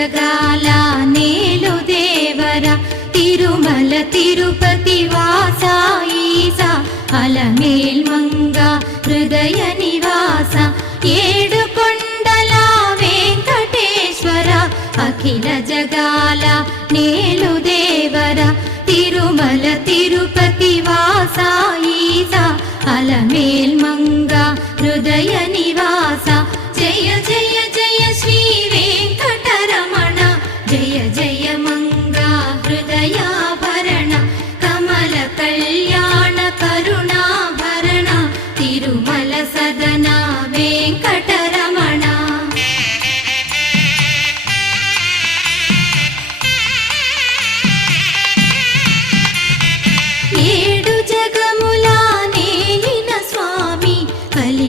జగాల నేలు దేవర తిరుమల తిరుపతి వాస ఈసా అలమేల్ మంగ హృదయ నివాస ఏడు కొండల వెంకటేశ్వర అఖిల జగాల నేలు దేవర తిరుమల తిరుపతి వాస ఈసా అలమేల్ మంగ హృదయ నివాస